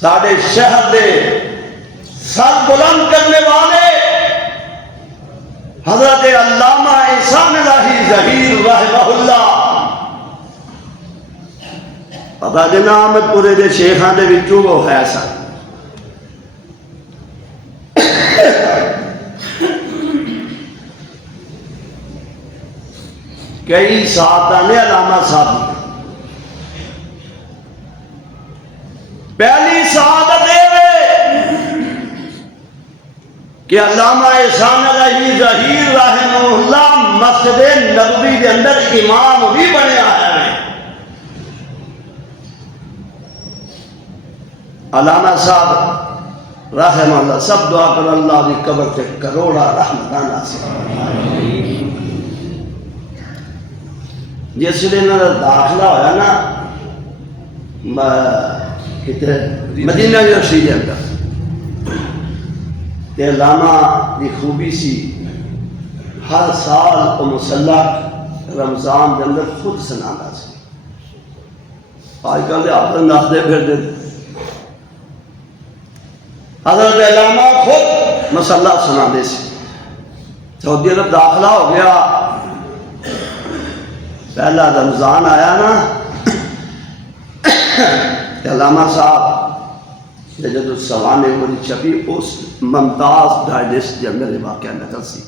ساڑھے شہر دے سر بلند کرنے والے حضرت علامہ احسان الہی ظہیر رحمہ اللہ پتہ جنا احمد پورے دے شیخان دے وچوں وہ ہے سن کئی ساتھ نے علامہ صاحب پہلی سعادت کہ علامہ احسان الہی ظہیر رحمہ اللہ مسجد نبوی کے اندر امام بھی بنیا ہے علامہ صاحب رحمہ اللہ سب دعا کر اللہ کی قبر سے کروڑا رحمتانا سے جس دن داخلہ ہویا نا مدینہ یونیورسٹی کے اندر تے علامہ دی خوبی سی ہر سال کو مسلح رمضان کے اندر خود سنانا سی آج کل آپ ناخدے پھر دے حضرت علامہ خود مسلح سنا دے سی سعودی عرب داخلہ ہو گیا پہلا رمضان آیا نا علامہ صاحب جد السوانے ہوئی چھپی اس ممتاز ڈائجسٹ کے اندر واقعہ نقل سی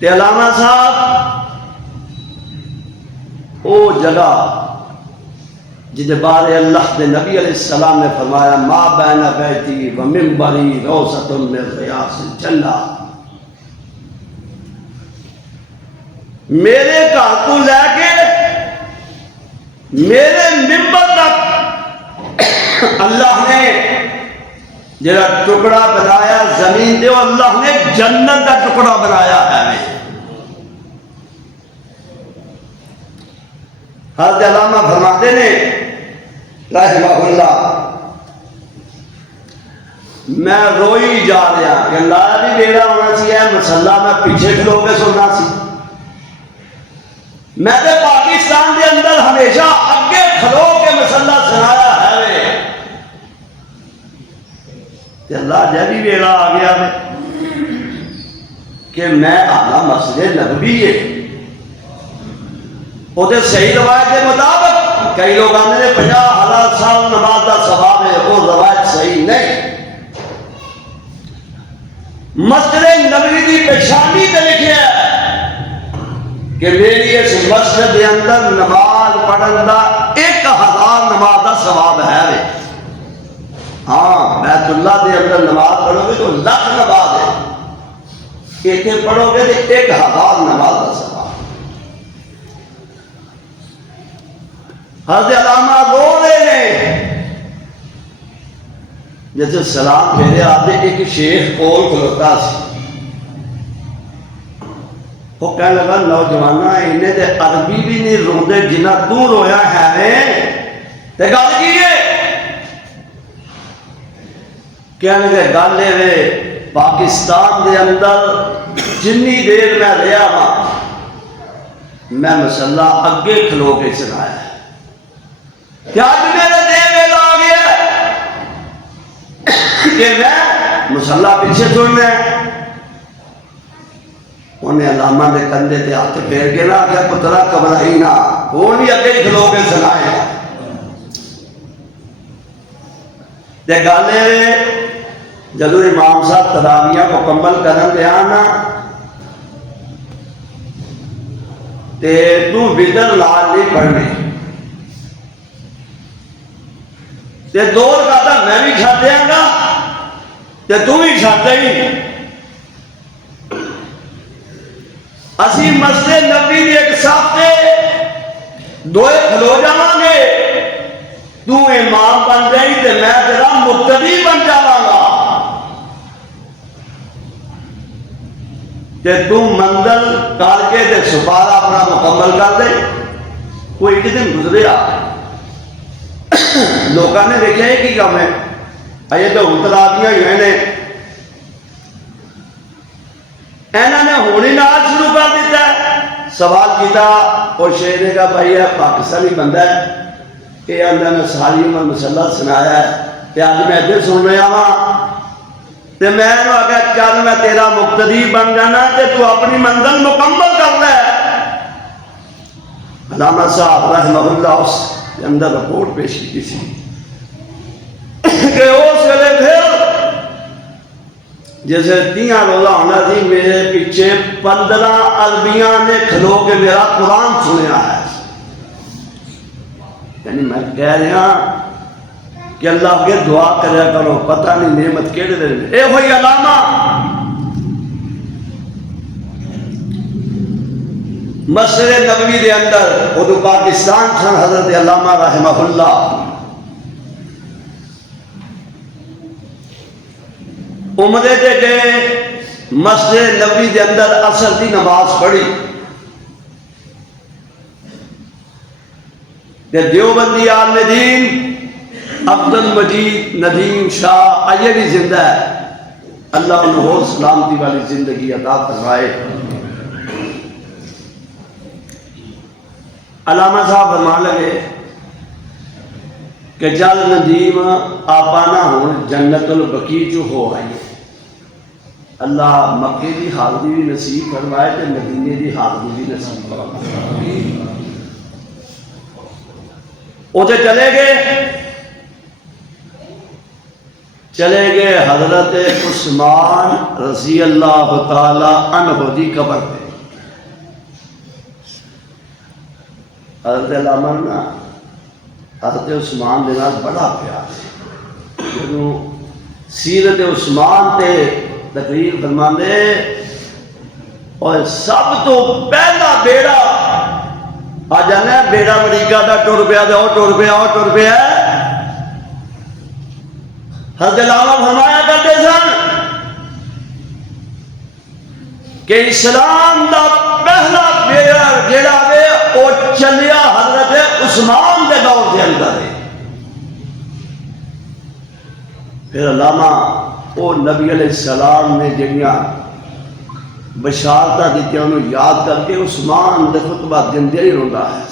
تے علامہ صاحب او جگہ جدے بارے اللہ نے نبی علیہ السلام نے فرمایا ما بین بیتی و منبری روضۃ من ریاض الجنہ میرے گھر کو لے کے میرے ممبر تک اللہ نے جڑا ٹکڑا بنایا زمین دے اللہ نے جنت کا ٹکڑا بنایا ہے حضرت علامہ فرماتے نے رحمہ اللہ میں روئی جا رہا کہ اللہ بھی بیڑا ہونا چاہیے مسلح میں پیچھے کھلو کے سننا سی میں نے پاکستان کے اندر ہمیشہ اگے کھلو کے مسلح سنایا ہے کہ اللہ جب بھی ویلا آ گیا ہے کہ میں آنا مسجد نبوی ہے وہ تو صحیح روایت کے مطابق کئی لوگ آنے نے 50,000 سال نماز کا ثواب ہے وہ روایت صحیح نہیں مسجد نبوی کی پیشانی تے لکھے ہے کہ میری اس مسجد کے اندر نماز پڑھن دا 1000 نماز کا ثواب ہے ہاں بیت اللہ کے اندر نماز پڑھو گے تو 1,00,000 نماز ہے ایک پڑھو گے تو 1000 نماز کا ثواب حضرت علامہ رو رہے ہیں جیسے سلام پھیرے آتے ایک شیخ کول کھلوتا سی وہ کہنے لگا نوجوانہ انہیں تے عربی بھی نہیں روندے جنہ تو رویا ہے تے گل کی ہے کہنے لگے گل ہے پاکستان دے اندر جنی دیر میں رہا ہاں میں مسلح اگے کھلو کے چلایا ہے کہ آج میرے دیر ویلا آ گیا کہ میں مسلح پیچھے سننا ہے انہیں علامہ نے کندھے تے ہاتھ پھیر کے نہ کہ پترا گھبرائی نہ وہ نہیں اگے کھلو کے سنائے تے گالے جدو امام صاحب تراویہ مکمل کرن دیا نا تے تو وطر لال نہیں پڑھنے تے 2 رکعتاں میں بھی چھڈ دیاں گا تے تو بھی چھڈ دیں اسی مسجد نبی دی ایک صاحب تے 2 کھلو جاواں گے تو امام بن جائی تے میں تیرا مقتدی بن جاواں گا تے تو منزل کر کے تے سپارہ اپنا مکمل کر دے کوئی ایک دن گزریا لوگوں نے دیکھا یہ کی کام ہے اے تو تراویاں ہی ہوئے نے انہوں نے ہونی نال شروع کر دیتا ہے سوال کیتا اور شیر نے کہا بھائی یہ پاکستانی بندہ ہے، یہ اندر نے ساری عمر مسلح سنایا ہے، کہ آج میں ادھر سن رہا ہوں، تو میں نے کہا چل میں تیرا مقتدی بن جانا کہ تو اپنی منزل مکمل کر لے۔ علامہ صاحب رحمہ اللہ اس کے اندر رپورٹ پیش کی تھی کہ اس ویلے پھر جیسے 3 روزہ ہونا تھی، میرے پیچھے 15 عربیاں نے کھلو کے میرا قرآن سنیا ہے۔ یعنی میں کہہ رہا کہ اللہ کے دعا کریا کرو، پتہ نہیں نعمت کیڑے دن میں۔ اے بھائی علامہ مسجد نبوی دے اندر خود پاکستان سن حضرت علامہ رحمہ اللہ عمرے دے گئے، مسجد نبوی دے اندر عصر دی نماز پڑھی، کہ دیوبندی عالم دین عبد المجید ندیم شاہ آئیے بھی زندہ ہے، اللہ انہوں سلامتی والی زندگی عطا فرمائے۔ علامہ صاحب فرمان لگے کہ جل ندیم آپانا ہوں جنت البقیع جو ہو آئیے، اللہ مکے دی حاضری بھی نصیب فرمائے تے مدینے دی حاضری بھی نصیب فرمائے۔ اوتے چلے گئے حضرت عثمان رضی اللہ تعالی عنہ دی قبر پہ۔ حضرت علامہ نا حضرت عثمان دے نال بڑا پیار ہے، جدوں سیرت عثمان تے تقریر فرماندے اور سب تو پہلا بیڑا آ جانا ہے، بیڑا امریکہ دا ٹر پیا تے او ٹر پیا حضرت علامہ فرمایا کرتے سن کہ اسلام دا پہلا بیڑا جیڑا وے او چلیا حضرت عثمان دے دور دے اندر ہے۔ پھر علامہ او نبی علیہ السلام نے جڑیاں بشارتاں دتیاں انہوں یاد کر کے عثمان دے خطبہ دندے ہی روندا ہے۔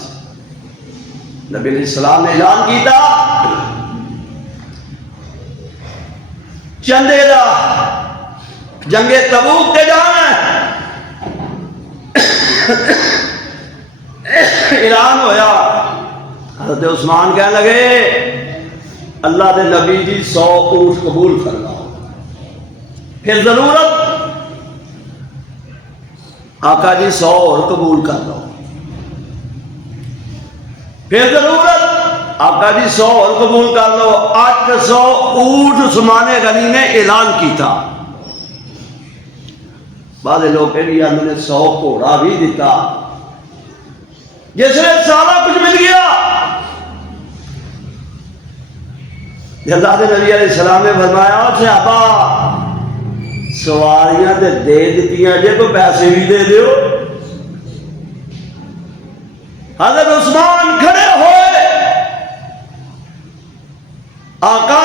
نبی علیہ السلام نے اعلان کیتا چندے دا جنگ تبوک تے جانا ہے، اعلان ہویا، حضرت عثمان کہنے لگے اللہ دے نبی جی 100 اونٹ قبول فرماؤ، پھر ضرورت آقا جی 100 اور قبول کر لو، پھر ضرورت آقا جی 100 اور قبول کر لو۔ 800 اونٹ عثمان غنی نے اعلان کیتا، بعض لوگ بھی انہوں نے 100 گھوڑا بھی دیتا، جس نے سارا کچھ مل گیا۔ اللہ کے نبی علیہ السلام نے فرمایا صحابہ سواریاں تے دے دیتیاں جے تو پیسے بھی دے دیو۔ حضرت عثمان کھڑے ہوئے، آقا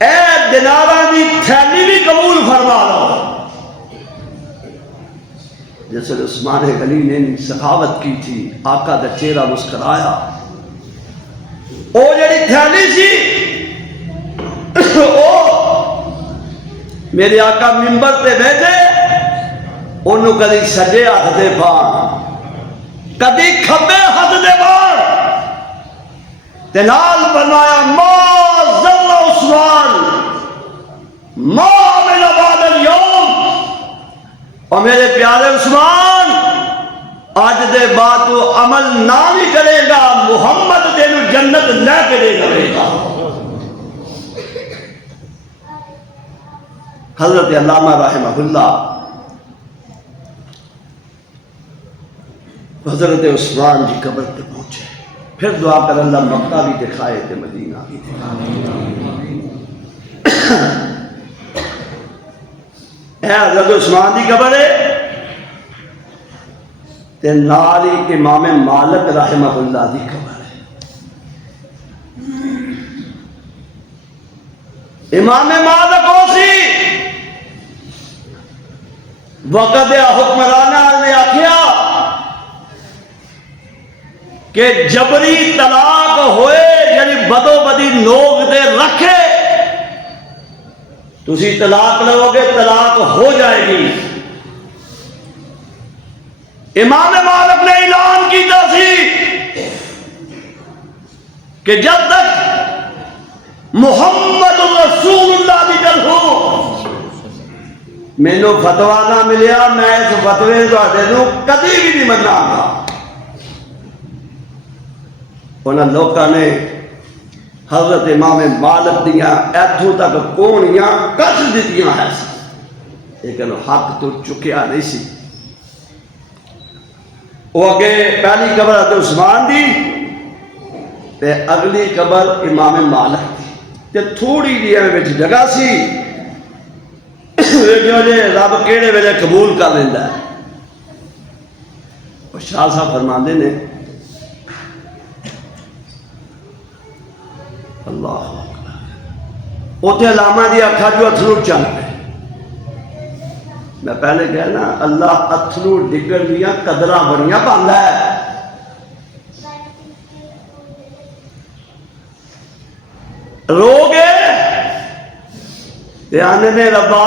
اے دیناراں دی تھیلی بھی قبول فرما لو۔ جیسے عثمان غنی نے سخاوت کی تھی، آقا دا چہرہ مسکرایا۔ او جڑی تھیلی سی او میرے آقا منبر تے بیٹھے، انہوں کدی سجے ہاتھ دے پان کدی کھبے ہاتھ دے پان تے نال فرمایا ما ظل عثمان ما عمل بعد اليوم، اور میرے پیارے عثمان آج دے بعد تو عمل نہ بھی کرے گا، محمد تینو جنت نہ کرے گا۔ حضرت علامہ رحمہ اللہ حضرت عثمان جی قبر پہ پہنچے، پھر دعا کر اللہ مکہ بھی دکھائے تے مدینہ بھی دکھائے۔ اے حضرت عثمان دی قبر ہے تے نال ہی امام مالک رحمہ اللہ دی قبر ہے۔ امام مالک ہو سی وقت حکمرانہ نے آکھیا کہ جبری طلاق ہوئے یعنی بدو بدی نوک دے رکھے تسی طلاق لو گے طلاق ہو جائے گی. امام مالک نے اعلان کیتا سی کہ جب تک محمد رسول اللہ دی طرفوں مینوں فتوا نہ ملیا میں اس فتوے تواڈے نوں کدی بھی نہیں مننا گا. انہاں لوکاں نے حضرت امام مالک دیاں ایتھوں تک کونیاں کس دتیاں ہے لیکن حق تو چکیا نہیں سی. وہ اگے پہلی قبر حضرت عثمان دی تے اگلی قبر امام مالک دی تے تھوڑی جی وچ جگہ سی. ویکھو جی رب کیڑے ویلے قبول کر لیندا ہے. اور شاہ صاحب فرماندے نے اللہ اتنے علامہ دی اکھا جو اتھرو چل پے. میں پہلے کہنا اللہ اتھرو ڈگن دیا قدرہ بڑیاں پاندا ہے. رو گے آنے نے ربا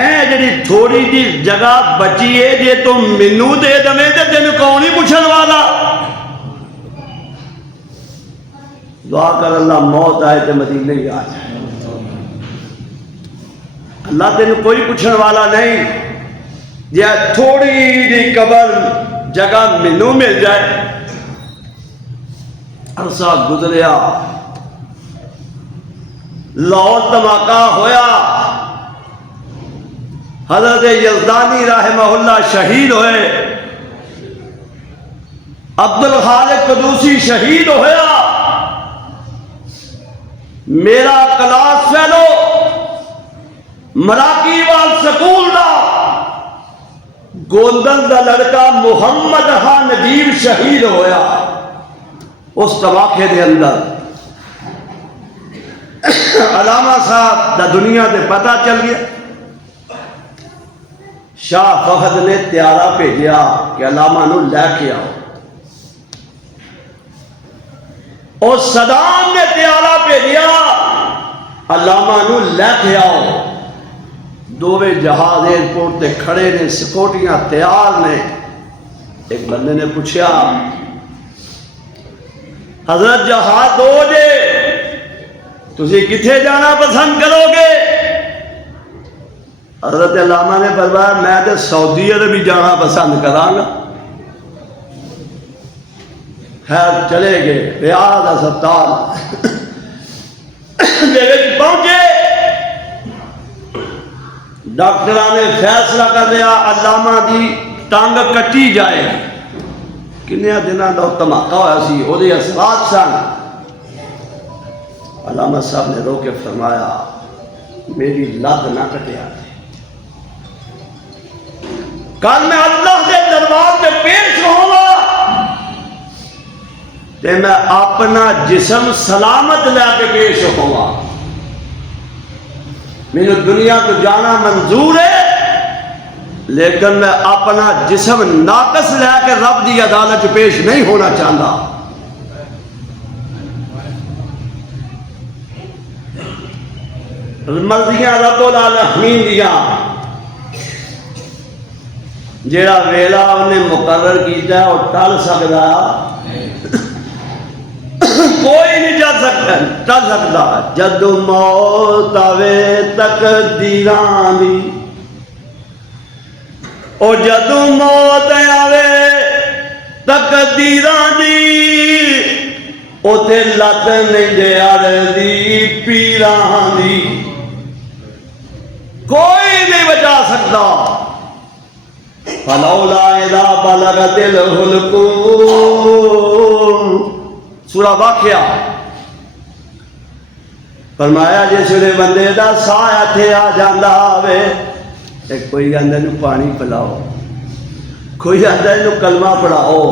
اے جڑی تھوڑی جی جگہ بچی ہے جے تم مینوں دے دے تے تینوں کون ہی پوچھن والا. دعا کر اللہ موت آئے تے مدینے ہی آ جائے. اللہ تینوں کوئی پوچھن والا نہیں. جے تھوڑی جی قبر جگہ مینوں مل جائے. عرصہ گزریا لاہور دھماکہ ہویا حضرت یزدانی رحمہ اللہ شہید ہوئے. عبد الخالق قدوسی شہید ہویا. میرا کلاس فیلو مراکی وال سکول دا گوندن دا لڑکا محمد خان نجیب شہید ہویا اس دھماکے دے اندر. علامہ صاحب دا دنیا دے پتہ چل گیا. شاہ فہد نے تیارہ بھیجیا کہ علامہ نو لے کے آؤ. اور صدام نے تیارہ بھیجیا علامہ نو لے کے آؤ. دوویں جہاز ایئرپورٹ تے کھڑے نے سکوٹیاں تیار نے. ایک بندے نے پوچھا حضرت جہاز دو جے تسی کتھے جانا پسند کرو گے؟ حضرت علامہ نے فرمایا میں تے سعودی عرب بھی جانا پسند کراں گا. خیر چلے گئے ریاض ہسپتال دے وچ پہنچے. ڈاکٹراں نے فیصلہ کر لیا علامہ دی ٹانگ کٹی جائے. کنیا دنوں دا دھماکہ ہویا سی وہ دے اثرات سن. علامہ صاحب نے رو کے فرمایا میری لت نہ کٹیا. کل میں اللہ کے دربار میں پیش ہوں گا تے میں اپنا جسم سلامت لے کے پیش ہوں گا. میرے دنیا تو جانا منظور ہے لیکن میں اپنا جسم ناقص لے کے رب دی عدالت پیش نہیں ہونا چاہتا. مرضیاں رب العالمین دیاں جیڑا ویلا انہیں مقرر کیتا ہے اور ٹل سکتا کوئی نہیں ٹل سکتا. جد موت آوے تقدیراں دی او جد موت آوے تقدیراں دی اوتے لت نہیں دے دی پیراں دی. کوئی نہیں بچا سکتا. فلولا اذا بلغت الحلقوم سورہ واقعہ فرمایا جس ویلے بندے دا ساہ اتھے آ جاندا ہوے تے کوئی آندا نو پانی پلاؤ, کوئی آندا نو کلمہ پڑھاؤ,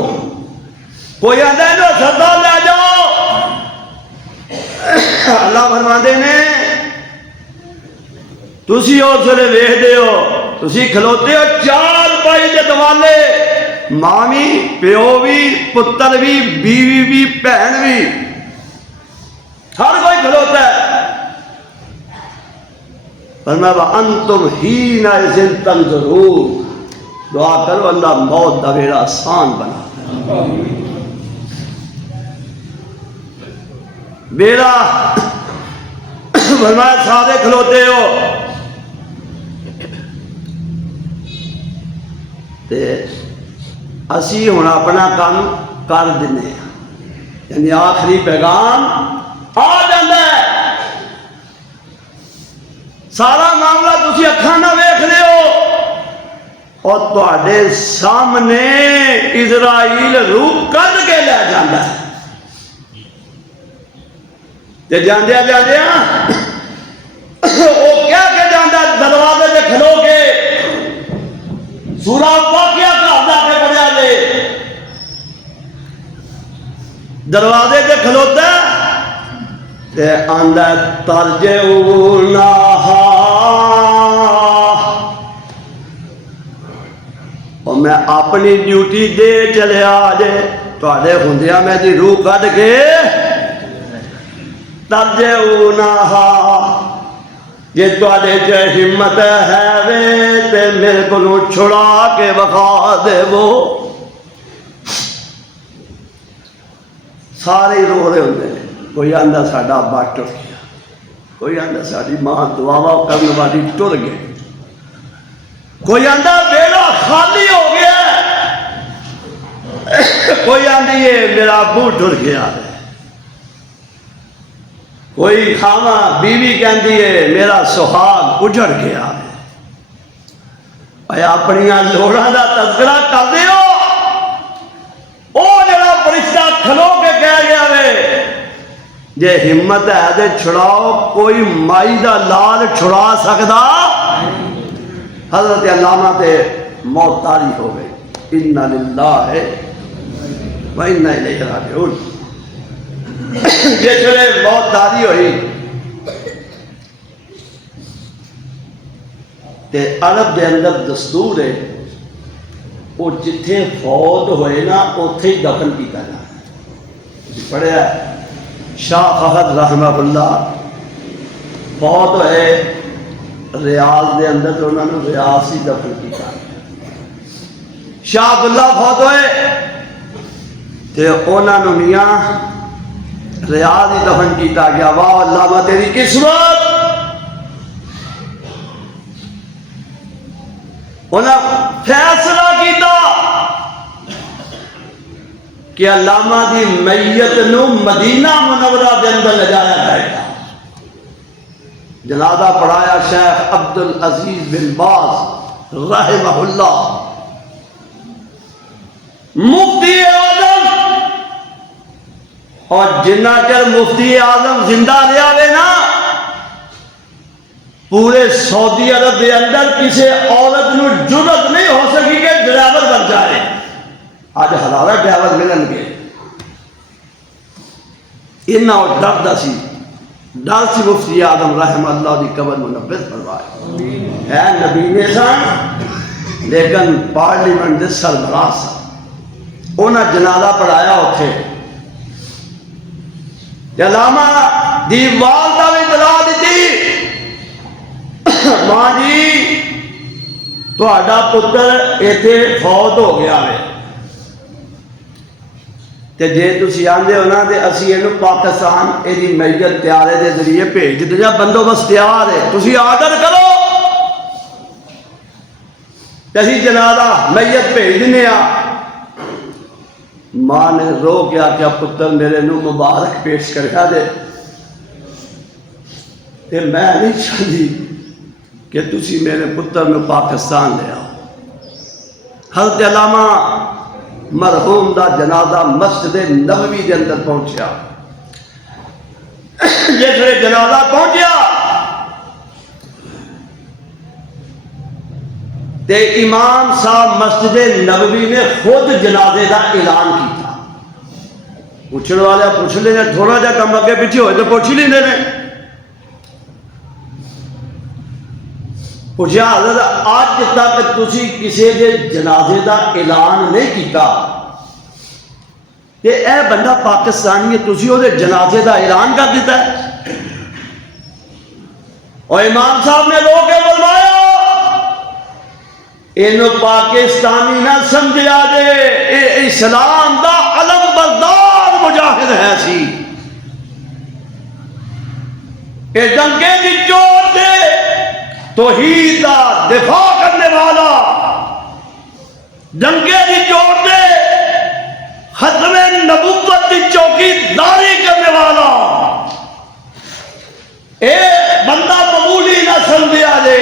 کوئی آندا نو سدا لے جاؤ. اللہ فرماندے نے تسی اس ویلے ویکھدے ہو تسی کھلوتے ہو چار پائی دے دوالے ماں بھی، پیو بھی، پتر بھی، بیوی بھی، بہن بھی، ہر کوئی کھلوتا ہے۔ فرمایا وَأَنْتُمْ حِينَئِذٍ تَنْظُرُونَ، دعا کرو اللہ موت دا ویلا آسان بنا دے۔ بیڑا فرمایا سارے کھلوتے ہو تے اسی ہوں اپنا کام کر دینے، یعنی آخری پیغام آ جاتا ہے۔ سارا معاملہ تسی اکھاں نہ ویکھ رہے ہو اور تواڈے سامنے اسرائیل روح کڈ کے لے جاندا ہے تے جاندیا جاندیا وہ کیا کہ جاندہ دروازے سے کھلو کے سورہ واقعہ کا جا کے پڑھیا جے، دروازے سے کھلوتا تے آندا ترجعونہا، اور میں اپنی ڈیوٹی دے چلیا جے تواڈے ہوندیاں میں دی روح کڈ کے ترجعونہا، جے تواڈے چ ہمت ہے وے تے میرے کولوں چھڑا کے وکھا دے وہ۔ سارے رو رہے ہوندے نے، کوئی آندا ساڈا ابا ٹر گیا، کوئی آندا ساڈی ماں دعاواں کرنے والی ٹر گئی، کوئی آندا بیڑا خالی ہو گیا، کوئی آندی ہے میرا ابو ٹر گیا ہے، کوئی خامہ بیوی کہندی ہے میرا سہاگ اجڑ گیا ہے۔ اے اپنیاں لوڑاں دا تذکرہ کر دیو، او جڑا فرشتہ کھلو کے کہہ گیا وے جے ہمت ہے تے چھڑاؤ، کوئی مائی دا لال چھڑا سکدا؟ حضرت علامہ تے موت طاری ہو گئی، اِنَّا لِلَّهِ وَإِنَّا إِلَيْهِ رَاجِعُونَ۔ جسے موت داری ہوئی تے عرب دے اندر دستور ہے وہ جتھے فوت ہوئے نا اتھے ہی دفن کیتا جانا۔ پڑھیا شاہ فہد رحمہ اللہ فوت ہوئے ریاض دے اندر تو انہوں نے ریاض ہی دفن کیتا۔ شاہ عبداللہ فوت ہوئے تے انہوں نے میاں ریاض ہی دفن کیتا گیا۔ واہ علامہ تیری قسمت، انہاں فیصلہ کیتا کہ علامہ دی میت نو مدینہ منورہ دے اندر لے جایا جائے گا۔ جنازہ پڑھایا شیخ عبدالعزیز بن باز رحمہ اللہ، مفتی اعظم، اور جنہ چر مفتی اعظم زندہ رہا وے نا پورے سعودی عرب دے اندر کسی عورت نو جرت نہیں ہو سکی کہ ڈرائیور بن جائے۔ آج ہزارہ ڈرائیور ملن گے، انہاں ڈردا سی، ڈر سی مفتی اعظم رحمہ اللہ دی قبر منبت فرمائے ہے نبی نے سن، لیکن پارلیمنٹ دے سربراہ سن، انہاں جنازہ پڑھایا اتھے۔ علامہ دی والدہ بھی بلا دیتی، ماں جی تہاڈا پتر ایتھے فوت ہو گیا ہے تے جے تسی آندے ہو نا تے اسی اینو پاکستان ایدی میت تیارے دے ذریعے بھیج دیا، بندوبست تیار ہے، تسی آرڈر کرو تے اسی جنازہ میت بھیج دینے آ۔ ماں نے رو کے آکھیا پتر میرے نو مبارک پیش کریا دے تے میں نہیں چاہتی کہ تسی میرے پتر میں پاکستان لے آؤ۔ حضرت علامہ مرحوم دا جنازہ مسجد نبوی دے اندر پہنچیا، جیسے جنازہ پہنچیا تے امام صاحب مسجد نبوی نے خود جنازے دا اعلان کیتا۔ پوچھنے والے پوچھ لینے، تھوڑا جا کم اگے پیچھے ہوئے تو پوچھ ہی لینے نے۔ پوچھا حضرت اج تک تسی کسی دے جنازے دا اعلان نہیں کیتا کہ اے بندہ پاکستانی ہے تسی وہ جنازے دا اعلان کر دیتا ہے؟ اور امام صاحب نے رو کے فرمایا اینو پاکستانی نہ سمجھا دے، اے اسلام دا علم بردار مجاہد ہے سی، اے دنگے دی چوٹ دے توحید دا دفاع کرنے والا، دنگے دی چوٹ دے ختم نبوت کی چوکی داری کرنے والا، اے بندہ معمولی نہ سمجھا دے،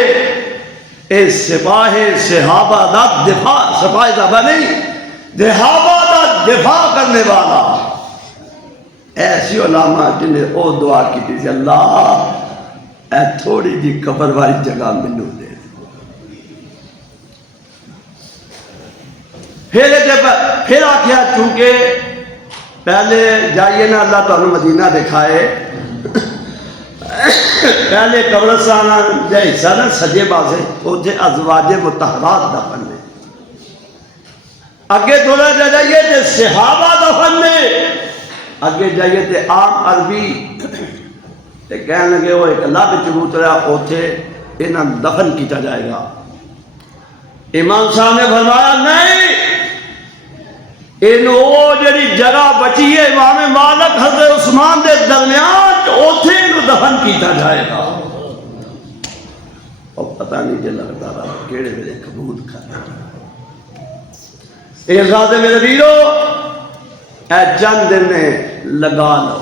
اے سپاہ صحابہ دا دفاع، سپاہ صحابہ نہیں صحابہ دا دفاع کرنے والا، ایسی علماء جنہیں او دعا کی تھی اللہ اے تھوڑی جی قبر والی جگہ مینوں دے۔ پھر آخیا چونکہ پہلے جائیے نا اللہ تعالیٰ مدینہ دکھائے، پہلے قبرستان جا حصہ نا سجے پاسے اتنے ازواج مطہرات دفن نے، اگے تھوڑا جا جائیے تے صحابہ دفن نے، اگے جائیے تے عام عربی تے کہنے لگے وہ ایک الگ چبوترا اوتھے انہاں دفن کیتا جائے گا۔ امام صاحب نے فرمایا نہیں، وہ جڑی جگہ بچی ہے امام مالک حضرت عثمان دے درمیان اوتھے دفن کیتا جائے گا۔ اور پتہ نہیں جے لگتا رہا کیڑے ویلے قبول کرنا۔ اے ذات میرے ویرو اے چند دن لگا لو،